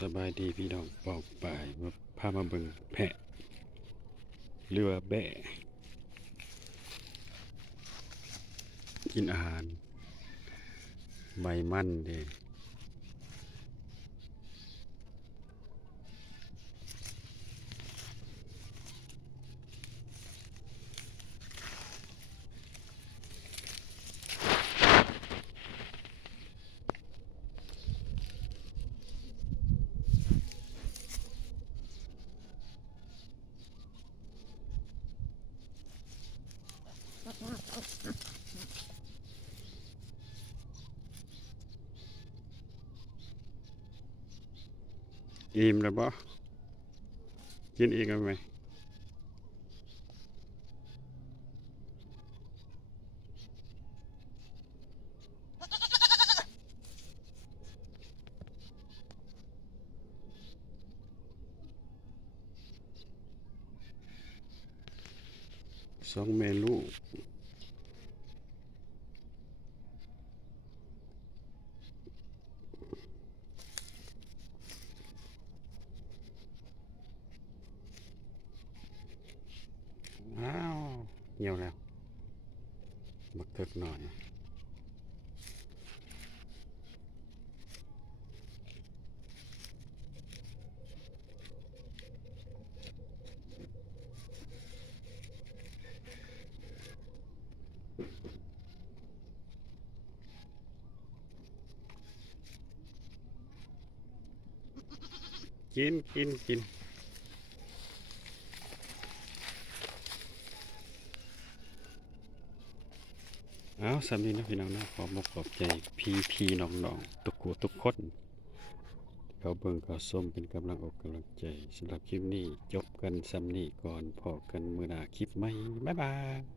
สบายดีพี่น้องปอกปายมาพามาเบิ่งแพะหรือว่าแบะกินอาหารใบมันเด้อิ่มแล้วบ่กินอีกแล้วไหมสองแม่ลูกอ้าวเหี่ยวแล้วบักเถิกหน่อยกินอ้าวสำนีนะพี่น้องนะขอบใจพี่น้องๆทุกคนเขาเบิ่งเขาส้มเป็นกำลังอกกำลังใจสำหรับคลิปนี้จบกันสำนีก่อนพอกันมื้อหน้าคลิปใหม่บ๊ายบาย